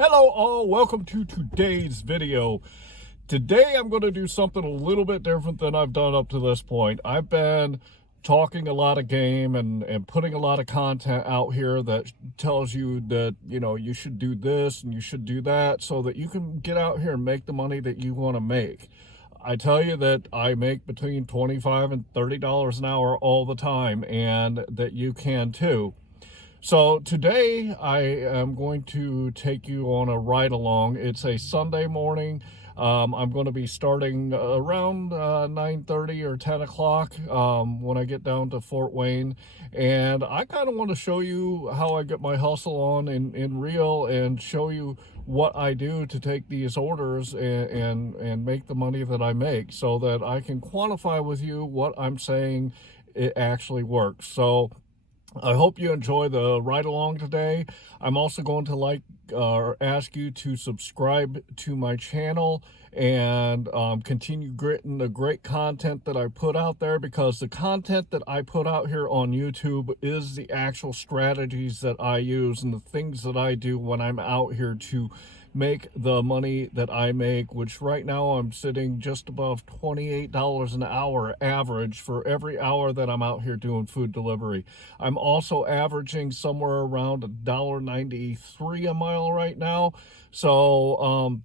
Hello all, welcome to today's video. Today I'm going to do something a little bit different than I've done up to this point. I've been talking a lot of game and putting a lot of content out here that tells you that, you should do this and you should do that so that you can get out here and make the money that you want to make. I tell you that I make between $25 and $30 an hour all the time, and that you can too. So today I am going to take you on a ride along. It's a Sunday morning. I'm going to be starting around 9:30 or 10 o'clock when I get down to Fort Wayne. And I kind of want to show you how I get my hustle on in real, and show you what I do to take these orders and make the money that I make, so that I can quantify with you what I'm saying it actually works. So I hope you enjoy the ride along today. I'm also going to ask you to subscribe to my channel and continue getting the great content that I put out there, because the content that I put out here on YouTube is the actual strategies that I use and the things that I do when I'm out here to make the money that I make, which right now I'm sitting just above $28 an hour average for every hour that I'm out here doing food delivery. I'm also averaging somewhere around $1.93 a mile right now. So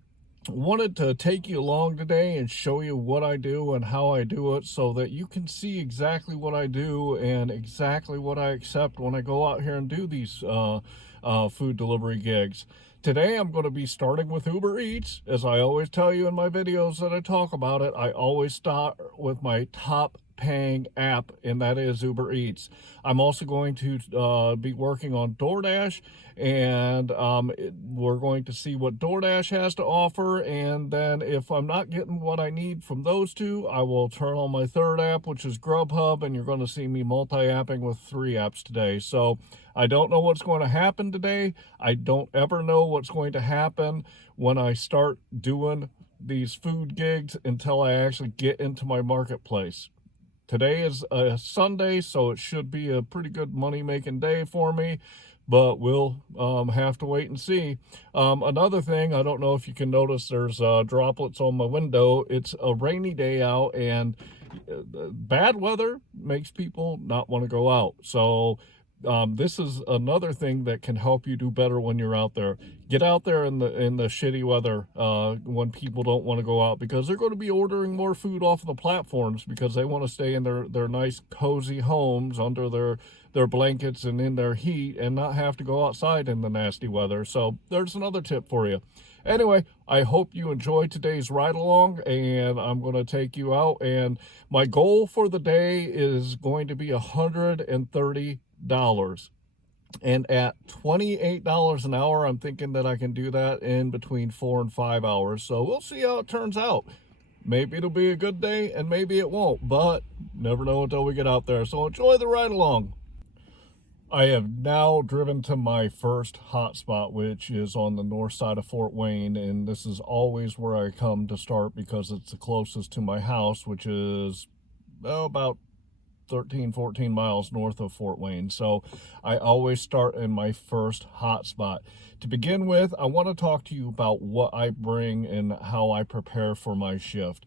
wanted to take you along today and show you what I do and how I do it, so that you can see exactly what I do and exactly what I accept when I go out here and do these food delivery gigs. Today I'm going to be starting with Uber Eats. As I always tell you in my videos that I talk about it, I always start with my top paying app, and that is Uber Eats. I'm also going to be working on DoorDash, and we're going to see what DoorDash has to offer, and then if I'm not getting what I need from those two, I will turn on my third app, which is GrubHub, and you're going to see me multi-apping with 3 apps today. So I don't know what's going to happen today. I don't ever know what's going to happen when I start doing these food gigs until I actually get into my marketplace. Today is a Sunday, so it should be a pretty good money-making day for me, but we'll have to wait and see. Another thing, I don't know if you can notice, there's droplets on my window. It's a rainy day out, and bad weather makes people not want to go out. So this is another thing that can help you do better when you're out there. Get out there in the shitty weather when people don't want to go out, because they're going to be ordering more food off of the platforms because they want to stay in their nice cozy homes under their blankets and in their heat, and not have to go outside in the nasty weather. So there's another tip for you. Anyway, I hope you enjoyed today's ride along, and I'm going to take you out, and my goal for the day is going to be $130. And at $28 an hour, I'm thinking that I can do that in between 4 and 5 hours. So we'll see how it turns out. Maybe it'll be a good day and maybe it won't, but never know until we get out there. So enjoy the ride along. I have now driven to my first hotspot, which is on the north side of Fort Wayne, and this is always where I come to start because it's the closest to my house, which is about 14 miles north of Fort Wayne. So I always start in my first hotspot. To begin with, I want to talk to you about what I bring and how I prepare for my shift.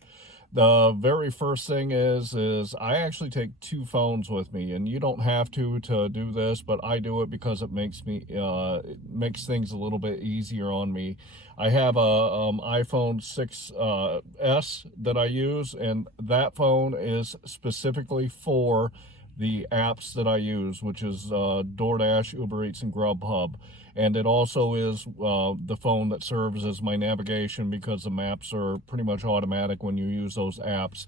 The very first thing is I actually take 2 phones with me, and you don't have to do this, but I do it because it makes things a little bit easier on me. I have a iPhone 6s that I use, and that phone is specifically for the apps that I use, which is DoorDash, Uber Eats, and GrubHub. And it also is the phone that serves as my navigation, because the maps are pretty much automatic when you use those apps.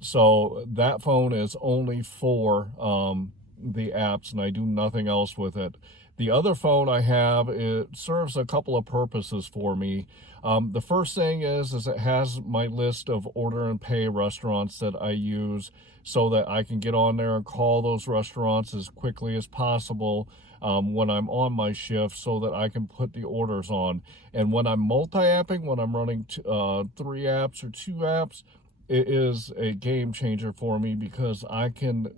So that phone is only for the apps, and I do nothing else with it. The other phone I have, it serves a couple of purposes for me. The first thing is it has my list of order and pay restaurants that I use, so that I can get on there and call those restaurants as quickly as possible when I'm on my shift, so that I can put the orders on. And when I'm multi-apping, when I'm running 3 apps or 2 apps, it is a game changer for me, because I can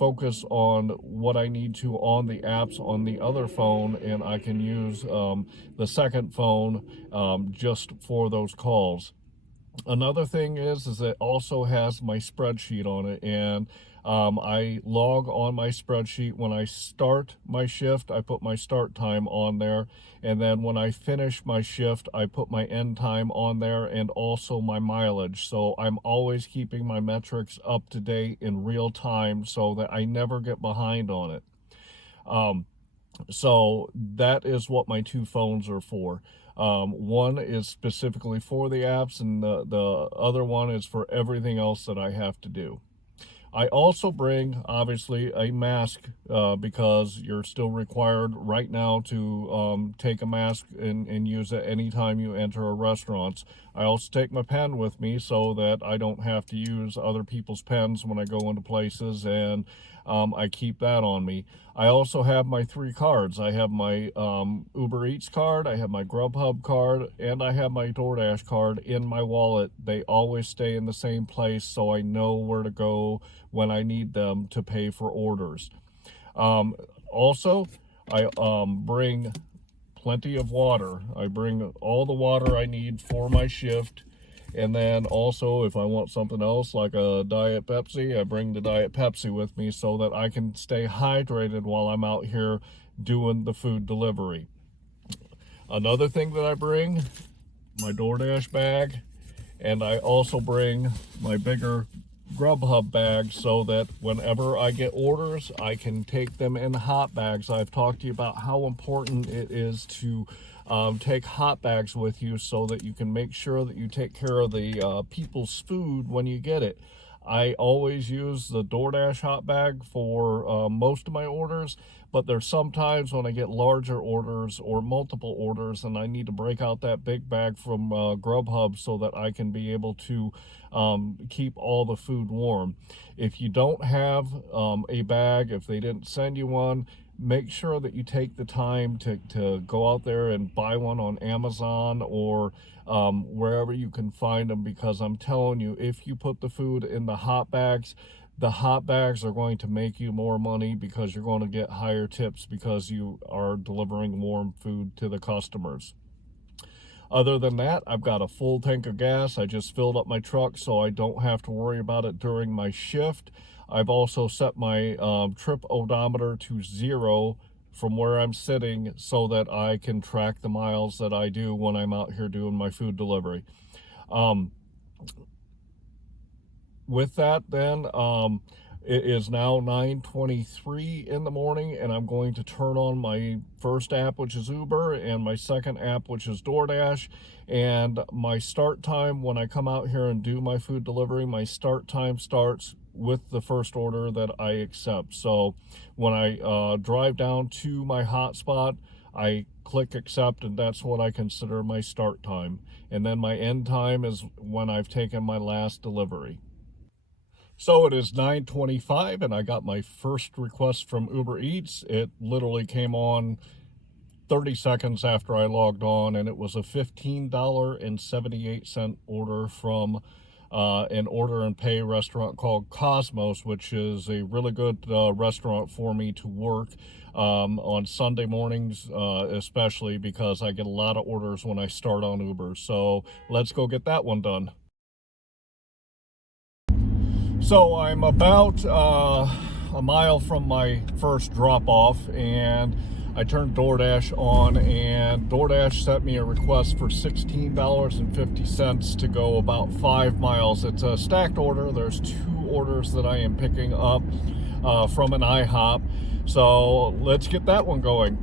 focus on what I need to on the apps on the other phone, and I can use the second phone just for those calls. Another thing is it also has my spreadsheet on it, and I log on my spreadsheet when I start my shift. I put my start time on there, and then when I finish my shift, I put my end time on there and also my mileage. So I'm always keeping my metrics up to date in real time so that I never get behind on it. So that is what my two phones are for. One is specifically for the apps, and the other one is for everything else that I have to do. I also bring, obviously, a mask because you're still required right now to take a mask and use it anytime you enter a restaurant. I also take my pen with me so that I don't have to use other people's pens when I go into places, and I keep that on me. I also have my 3 cards. I have my Uber Eats card, I have my GrubHub card, and I have my DoorDash card in my wallet. They always stay in the same place so I know where to go when I need them to pay for orders. Also, I bring plenty of water. I bring all the water I need for my shift. And then also, if I want something else like a Diet Pepsi, I bring the Diet Pepsi with me so that I can stay hydrated while I'm out here doing the food delivery. Another thing that I bring, my DoorDash bag, and I also bring my bigger GrubHub bag so that whenever I get orders, I can take them in hot bags. I've talked to you about how important it is to take hot bags with you so that you can make sure that you take care of the people's food when you get it. I always use the DoorDash hot bag for most of my orders, but there's sometimes when I get larger orders or multiple orders and I need to break out that big bag from GrubHub so that I can be able to keep all the food warm. If you don't have a bag, if they didn't send you one, make sure that you take the time to go out there and buy one on Amazon or wherever you can find them, because I'm telling you, if you put the food in the hot bags are going to make you more money because you're going to get higher tips because you are delivering warm food to the customers. Other than that, I've got a full tank of gas. I just filled up my truck so I don't have to worry about it during my shift. I've also set my trip odometer to 0 from where I'm sitting so that I can track the miles that I do when I'm out here doing my food delivery. With that, then, it is now 9:23 in the morning, and I'm going to turn on my first app, which is Uber, and my second app, which is DoorDash. And my start time when I come out here and do my food delivery, my start time starts with the first order that I accept. So when I drive down to my hotspot, I click accept, and that's what I consider my start time. And then my end time is when I've taken my last delivery. So it is 9:25, and I got my first request from Uber Eats. It literally came on 30 seconds after I logged on, and it was a $15.78 order from an order and pay restaurant called Cosmos, which is a really good restaurant for me to work on Sunday mornings, especially because I get a lot of orders when I start on Uber. So let's go get that one done. So I'm about a mile from my first drop-off, and I turned DoorDash on, and DoorDash sent me a request for $16.50 to go about 5 miles. It's a stacked order. There's 2 orders that I am picking up from an IHOP. So let's get that one going.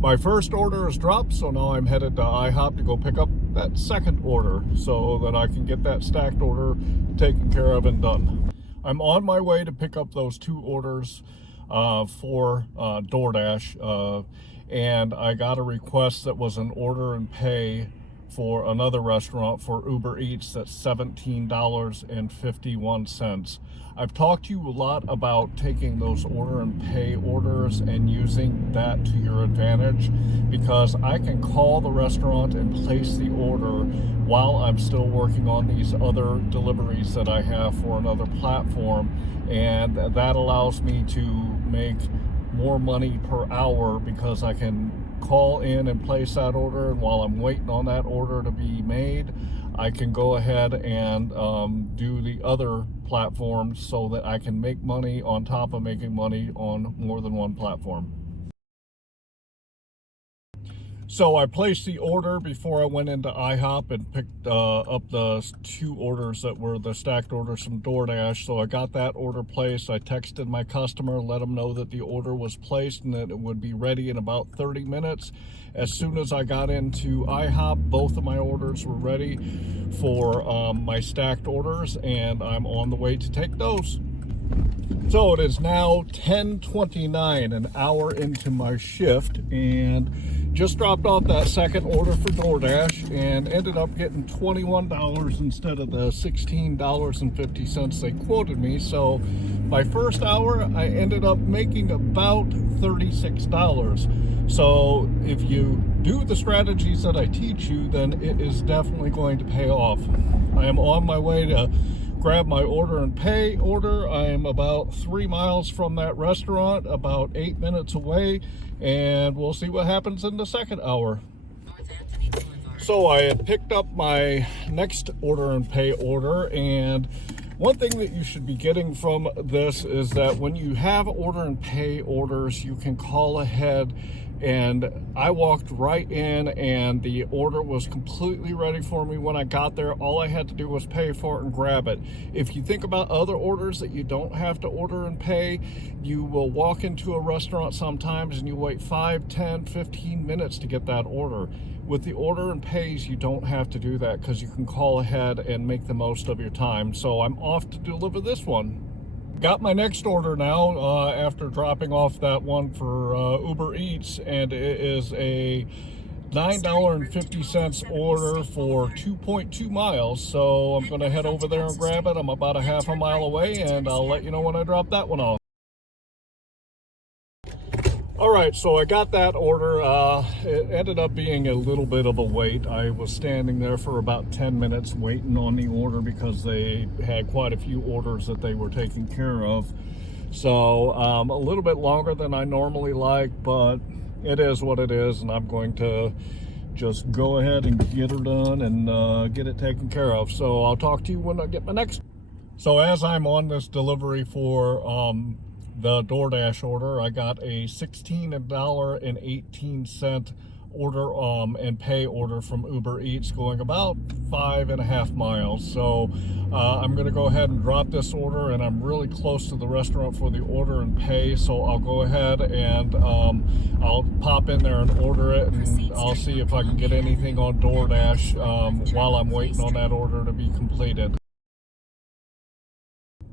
My first order is dropped, so now I'm headed to IHOP to go pick up that second order so that I can get that stacked order taken care of and done. I'm on my way to pick up those 2 orders for DoorDash, and I got a request that was an order and pay for another restaurant for Uber Eats that's $17.51. I've talked to you a lot about taking those order and pay orders and using that to your advantage, because I can call the restaurant and place the order while I'm still working on these other deliveries that I have for another platform, and that allows me to make more money per hour because I can call in and place that order, and while I'm waiting on that order to be made, I can go ahead and do the other platforms so that I can make money on top of making money on more than one platform. So I placed the order before I went into IHOP and picked up the 2 orders that were the stacked orders from DoorDash. So I got that order placed. I texted my customer, let them know that the order was placed and that it would be ready in about 30 minutes. As soon as I got into IHOP, both of my orders were ready for my stacked orders, and I'm on the way to take those. So it is now 10:29, an hour into my shift, and just dropped off that second order for DoorDash and ended up getting $21 instead of the $16.50 they quoted me. So my first hour, I ended up making about $36. So if you do the strategies that I teach you, then it is definitely going to pay off. I am on my way to grab my order and pay order. I am about 3 miles from that restaurant, about 8 minutes away, and we'll see what happens in the second hour. So I had picked up my next order and pay order, and one thing that you should be getting from this is that when you have order and pay orders, you can call ahead. And I walked right in and the order was completely ready for me when I got there. All I had to do was pay for it and grab it. If you think about other orders that you don't have to order and pay, you will walk into a restaurant sometimes and you wait 5, 10, 15 minutes to get that order. With the order and pays, you don't have to do that because you can call ahead and make the most of your time. So I'm off to deliver this one. Got my next order now after dropping off that one for Uber Eats, and it is a $9.50 order for 2.2 miles. So I'm going to head over there and grab it. I'm about a half a mile away, and I'll let you know when I drop that one off. All right, so I got that order. It ended up being a little bit of a wait. I was standing there for about 10 minutes waiting on the order because they had quite a few orders that they were taking care of. So a little bit longer than I normally like, but it is what it is, and I'm going to just go ahead and get her done and get it taken care of. So I'll talk to you when I get my next. So as I'm on this delivery for the DoorDash order, I got a $16.18 order and pay order from Uber Eats going about 5.5 miles. So I'm going to go ahead and drop this order, and I'm really close to the restaurant for the order and pay, so I'll go ahead and I'll pop in there and order it, and I'll see if I can get anything on DoorDash while I'm waiting on that order to be completed.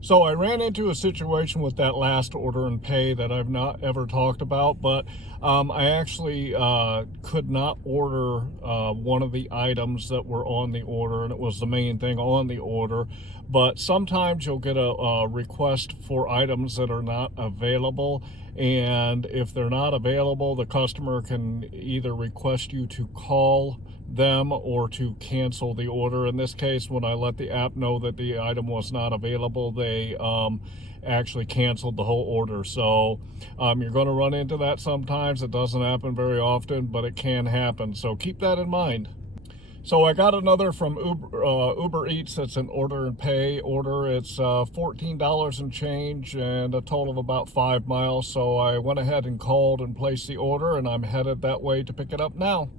So I ran into a situation with that last order and pay that I've not ever talked about, but I actually could not order one of the items that were on the order, and it was the main thing on the order. But sometimes you'll get a request for items that are not available, and if they're not available, the customer can either request you to call them or to cancel the order. In this case, when I let the app know that the item was not available, they actually canceled the whole order. So you're going to run into that sometimes. It doesn't happen very often, but it can happen, so keep that in mind. So I got another from Uber Eats. That's an order and pay order. It's $14 and change and a total of about 5 miles. So I went ahead and called and placed the order, and I'm headed that way to pick it up now.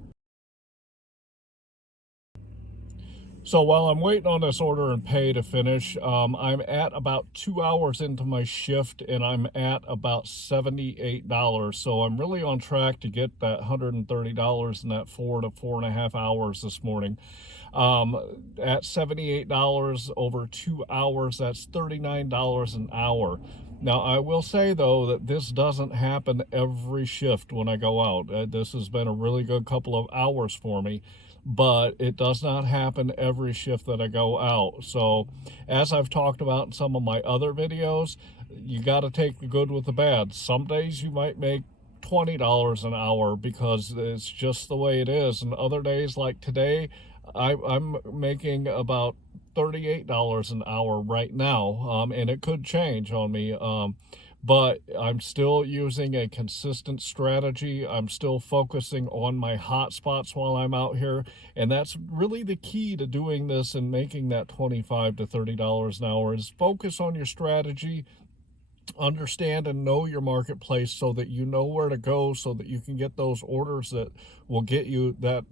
So while I'm waiting on this order and pay to finish, I'm at about 2 hours into my shift, and I'm at about $78. So I'm really on track to get that $130 in that 4 to 4.5 hours this morning. At $78 over 2 hours, that's $39 an hour. Now, I will say, though, that this doesn't happen every shift when I go out. This has been a really good couple of hours for me, but it does not happen every shift that I go out. So as I've talked about in some of my other videos, you got to take the good with the bad. Some days you might make $20 an hour because it's just the way it is. And other days like today, I'm making about $38 an hour right now, and it could change on me. But I'm still using a consistent strategy. I'm still focusing on my hot spots while I'm out here. And that's really the key to doing this and making that $25 to $30 an hour is focus on your strategy. Understand and know your marketplace so that you know where to go, so that you can get those orders that will get you that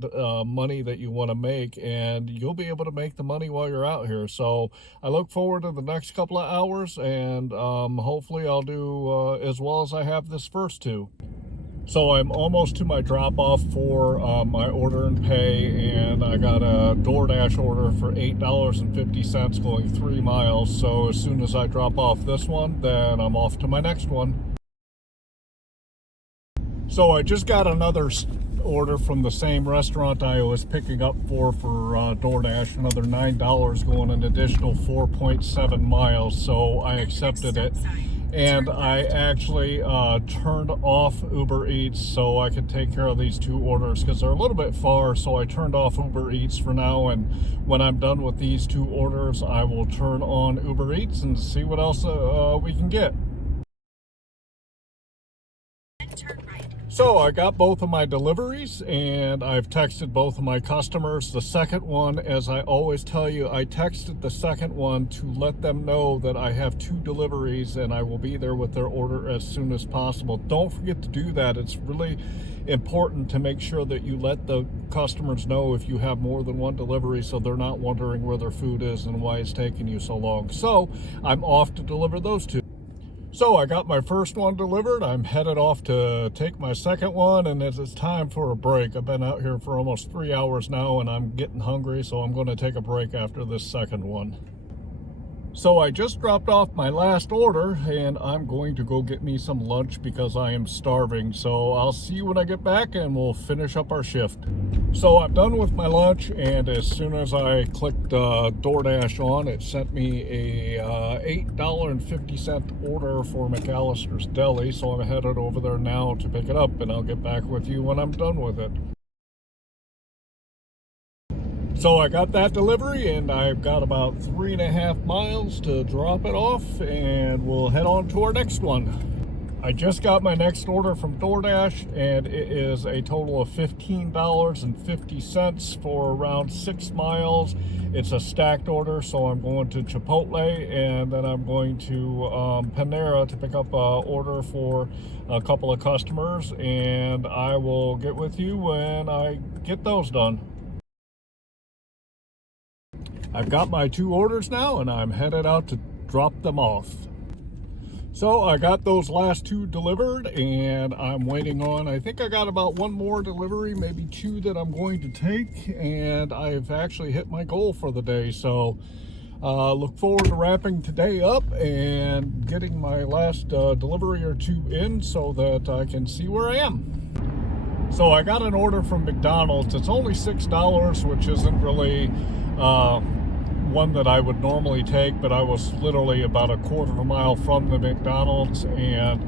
money that you want to make, and you'll be able to make the money while you're out here. So I look forward to the next couple of hours, and hopefully I'll do as well as I have this first two. So I'm almost to my drop-off for my order and pay, and I got a DoorDash order for $8.50 going 3 miles. So as soon as I drop off this one, then I'm off to my next one. So I just got another order from the same restaurant I was picking up for DoorDash, another $9 going an additional 4.7 miles. So I accepted it. And I actually turned off Uber Eats so I could take care of these two orders because they're a little bit far. So I turned off Uber Eats for now, and when I'm done with these two orders, I will turn on Uber Eats and see what else we can get. So I got both of my deliveries, and I've texted both of my customers. The second one, as I always tell you, I texted the second one to let them know that I have two deliveries and I will be there with their order as soon as possible. Don't forget to do that. It's really important to make sure that you let the customers know if you have more than one delivery, so they're not wondering where their food is and why it's taking you so long. So I'm off to deliver those two. So I got my first one delivered. I'm headed off to take my second one, and it's time for a break. I've been out here for almost 3 hours now, and I'm getting hungry, so I'm going to take a break after this second one. So I just dropped off my last order, and I'm going to go get me some lunch because I am starving. So I'll see you when I get back, and we'll finish up our shift. So I'm done with my lunch, and as soon as I clicked DoorDash on, it sent me a $8.50 order for McAllister's Deli. So I'm headed over there now to pick it up, and I'll get back with you when I'm done with it. So I got that delivery, and I've got about 3.5 miles to drop it off, and we'll head on to our next one. I just got my next order from DoorDash, and it is a total of $15.50 for around 6 miles. It's a stacked order, so I'm going to Chipotle, and then I'm going to Panera to pick up an order for a couple of customers, and I will get with you when I get those done. I've got my two orders now, and I'm headed out to drop them off. So I got those last two delivered, and I'm waiting on, I think I got about one more delivery, maybe two that I'm going to take, and I've actually hit my goal for the day. So look forward to wrapping today up and getting my last delivery or two in so that I can see where I am. So I got an order from McDonald's. It's only $6, which isn't really one that I would normally take, but I was literally about a quarter of a mile from the McDonald's, and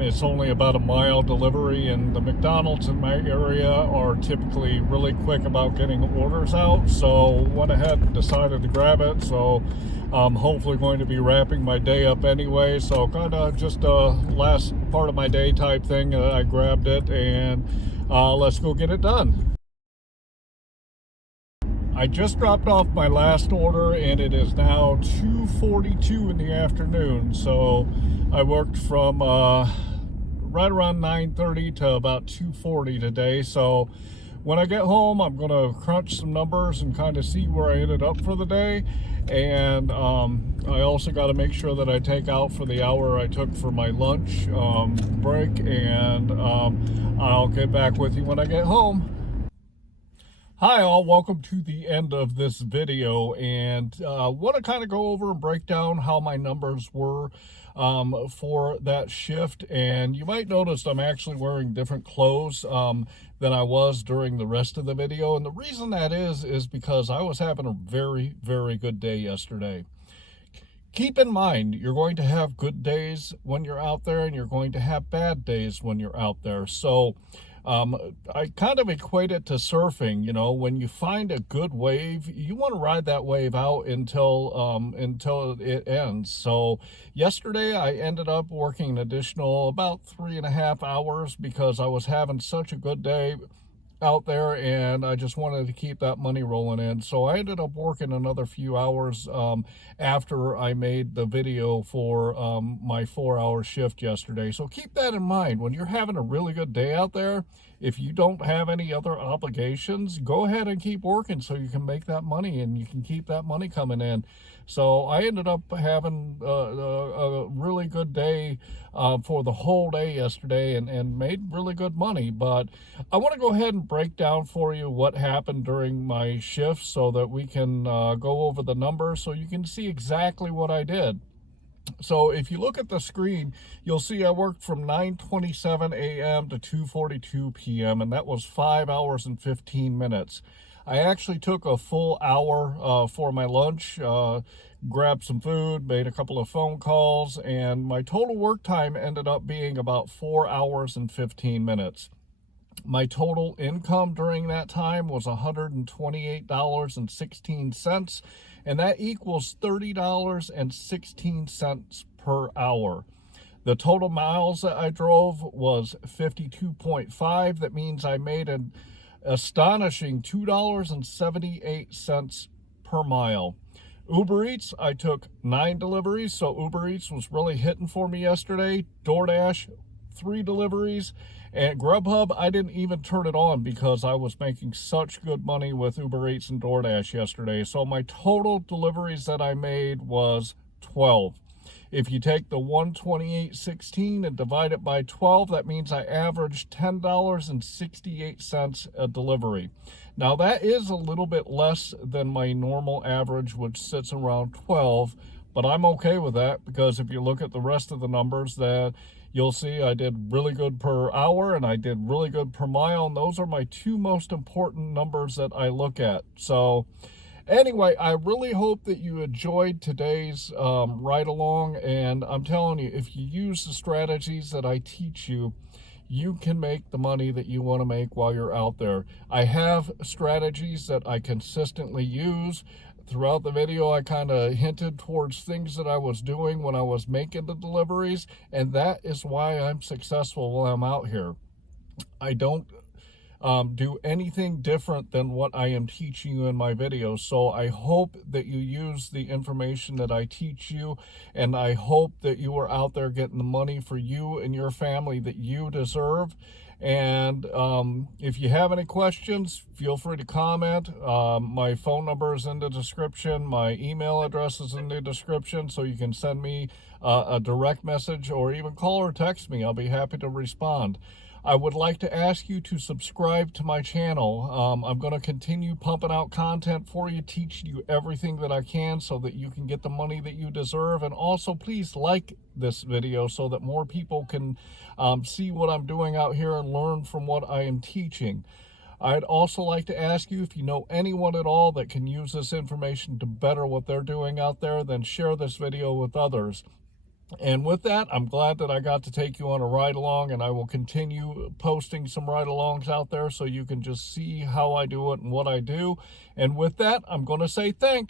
it's only about a mile delivery, and the McDonald's in my area are typically really quick about getting orders out, so went ahead and decided to grab it. So I'm hopefully going to be wrapping my day up anyway, so kind of just a last part of my day type thing. I grabbed it, and let's go get it done. I just dropped off my last order, and it is now 2:42 in the afternoon. So I worked from right around 9:30 to about 2:40 today. So when I get home, I'm going to crunch some numbers and kind of see where I ended up for the day. And I also got to make sure that I take out for the hour I took for my lunch break. And I'll get back with you when I get home. Hi all, welcome to the end of this video, and want to kind of go over and break down how my numbers were for that shift. And you might notice I'm actually wearing different clothes than I was during the rest of the video, and the reason that is because I was having a very, very good day yesterday. Keep in mind, you're going to have good days when you're out there, and you're going to have bad days when you're out there. So I kind of equate it to surfing. You know, when you find a good wave, you want to ride that wave out until it ends. So yesterday I ended up working an additional about 3.5 hours because I was having such a good day out there, and I just wanted to keep that money rolling in. So I ended up working another few hours after I made the video for my 4-hour shift yesterday. So keep that in mind. When you're having a really good day out there, if you don't have any other obligations, go ahead and keep working so you can make that money and you can keep that money coming in. So I ended up having a really good day for the whole day yesterday, and made really good money. But I want to go ahead and break down for you what happened during my shift so that we can go over the numbers so you can see exactly what I did. So if you look at the screen, you'll see I worked from 9:27 a.m. to 2:42 p.m. and that was 5 hours and 15 minutes. I actually took a full hour for my lunch, grabbed some food, made a couple of phone calls, and my total work time ended up being about 4 hours and 15 minutes. My total income during that time was $128.16, and that equals $30.16 per hour. The total miles that I drove was 52.5. That means I made an astonishing $2.78 per mile. Uber Eats, I took 9 deliveries, so Uber Eats was really hitting for me yesterday. DoorDash, 3 deliveries. And GrubHub, I didn't even turn it on because I was making such good money with Uber Eats and DoorDash yesterday. So my total deliveries that I made was 12. If you take the 128.16 and divide it by 12, that means I averaged $10.68 a delivery. Now that is a little bit less than my normal average, which sits around 12, but I'm okay with that because if you look at the rest of the numbers, that you'll see I did really good per hour and I did really good per mile, and those are my 2 most important numbers that I look at. So anyway, I really hope that you enjoyed today's ride along, and I'm telling you, if you use the strategies that I teach you, you can make the money that you want to make while you're out there. I have strategies that I consistently use. Throughout the video, I kind of hinted towards things that I was doing when I was making the deliveries, and that is why I'm successful while I'm out here. I don't do anything different than what I am teaching you in my videos. So I hope that you use the information that I teach you, and I hope that you are out there getting the money for you and your family that you deserve. And if you have any questions, feel free to comment. My phone number is in the description. My email address is in the description, so you can send me a direct message or even call or text me. I'll be happy to respond. I would like to ask you to subscribe to my channel. I'm going to continue pumping out content for you, teaching you everything that I can so that you can get the money that you deserve. And also, please like this video so that more people can see what I'm doing out here and learn from what I am teaching. I'd also like to ask you, if you know anyone at all that can use this information to better what they're doing out there, then share this video with others. And with that, I'm glad that I got to take you on a ride along, and I will continue posting some ride alongs out there so you can just see how I do it and what I do. And with that, I'm going to say thanks.